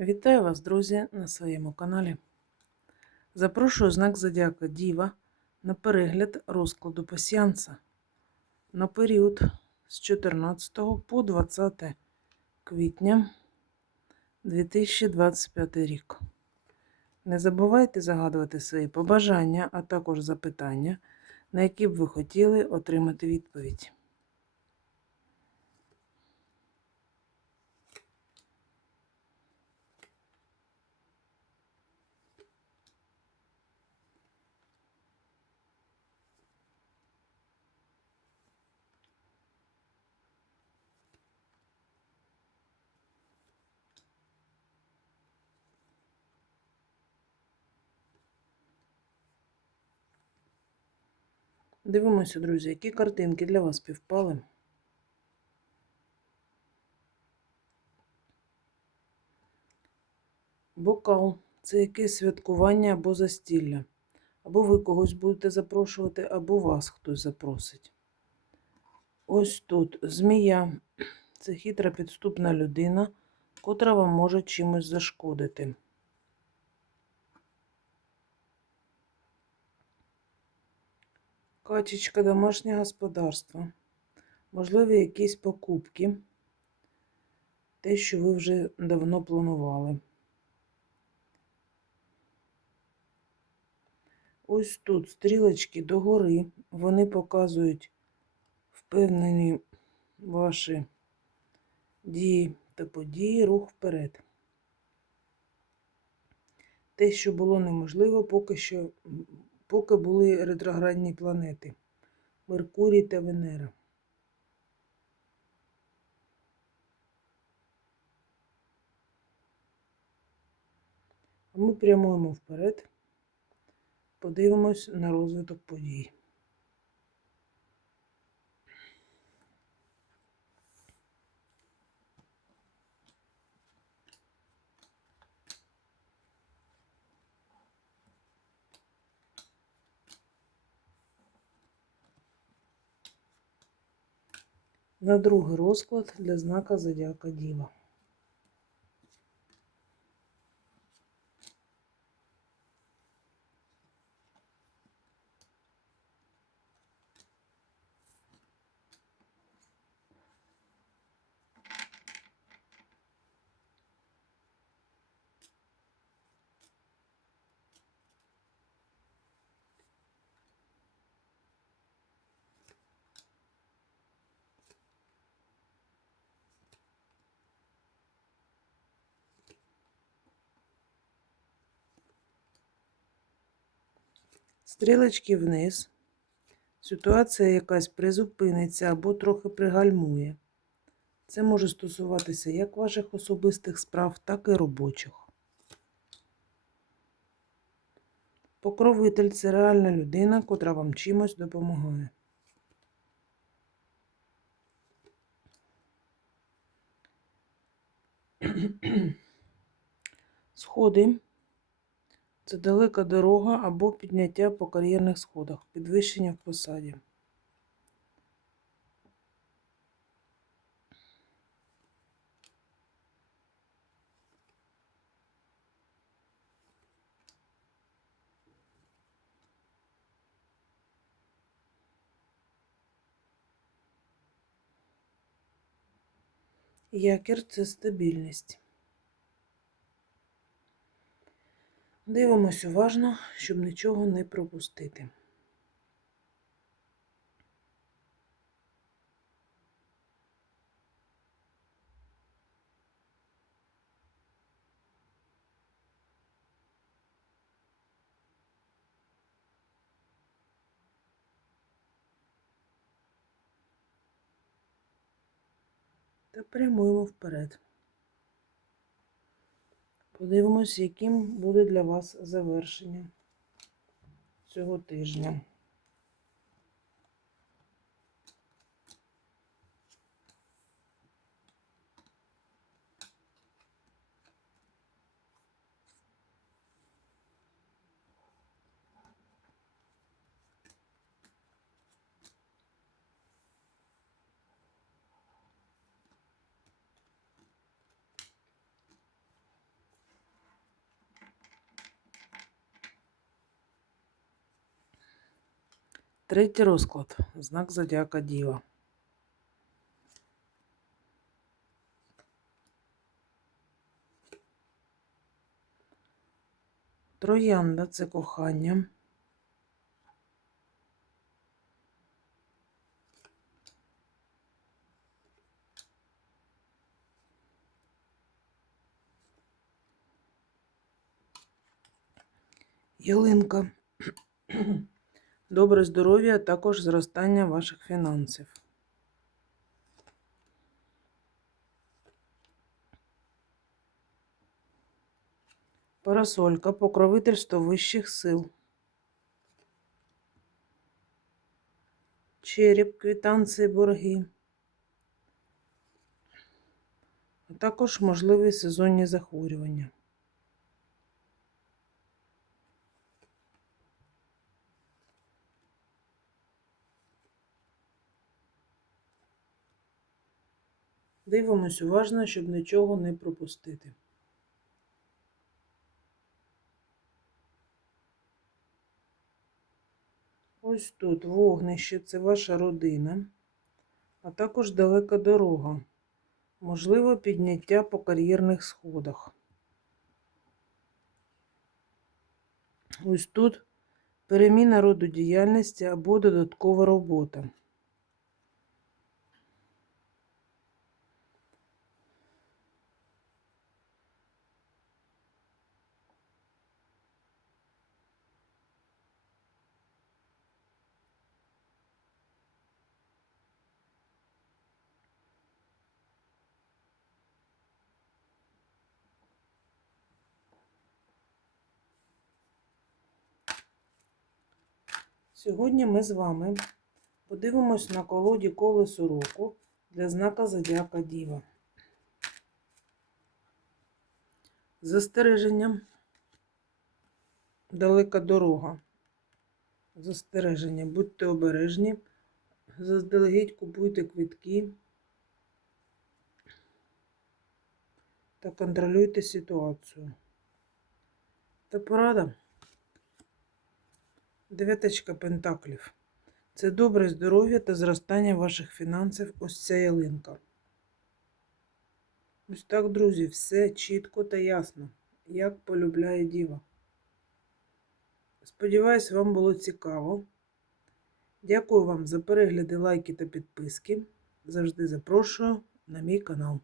Вітаю вас, друзі, на своєму каналі. Запрошую знак Зодіака Діва на перегляд розкладу пасіанса на період з 14 по 20 квітня 2025 рік. Не забувайте загадувати свої побажання, а також запитання, на які б ви хотіли отримати відповідь. Дивимося, друзі, які картинки для вас співпали. Бокал це якесь святкування або застілля. Або ви когось будете запрошувати, або вас хтось запросить. Ось тут змія це хитра підступна людина, котра вам може чимось зашкодити. Качечка, домашнє господарство. Можливі якісь покупки. Те, що ви вже давно планували. Ось тут стрілочки догори, вони показують впевнені ваші дії та події, рух вперед. Те, що було неможливо, поки що поки були ретроградні планети Меркурій та Венера. Ми прямуємо вперед, подивимось на розвиток подій. На другий розклад для знака Зодіака Діва. Стрілочки вниз. Ситуація якась призупиниться або трохи пригальмує. Це може стосуватися як ваших особистих справ, так і робочих. Покровитель це реальна людина, котра вам чимось допомагає. Сходи. Це далека дорога або підняття по кар'єрних сходах, підвищення в посаді. Якір це стабільність. Дивимось уважно, щоб нічого не пропустити. Та прямуємо вперед. Подивимось, яким буде для вас завершення цього тижня. Третій розклад. Знак Зодіака Діва. Троянда це кохання. Ялинка. Добре здоров'я, а також зростання ваших фінансів. Парасолька, покровительство вищих сил. Череп, квитанції, борги. А також можливі сезонні захворювання. Дивимось уважно, щоб нічого не пропустити. Ось тут вогнище це ваша родина, а також далека дорога. Можливо, підняття по кар'єрних сходах. Ось тут переміна роду діяльності або додаткова робота. Сьогодні ми з вами подивимось на колоді колесо року для знака Зодіака Діва. Застереження. Далека дорога. Застереження. Будьте обережні. Заздалегідь купуйте квитки та контролюйте ситуацію. Та порада. Дев'яточка пентаклів. Це добре здоров'я та зростання ваших фінансів. Ось ця ялинка. Ось так, друзі, все чітко та ясно, як полюбляє діва. Сподіваюсь, вам було цікаво. Дякую вам за перегляди, лайки та підписки. Завжди запрошую на мій канал.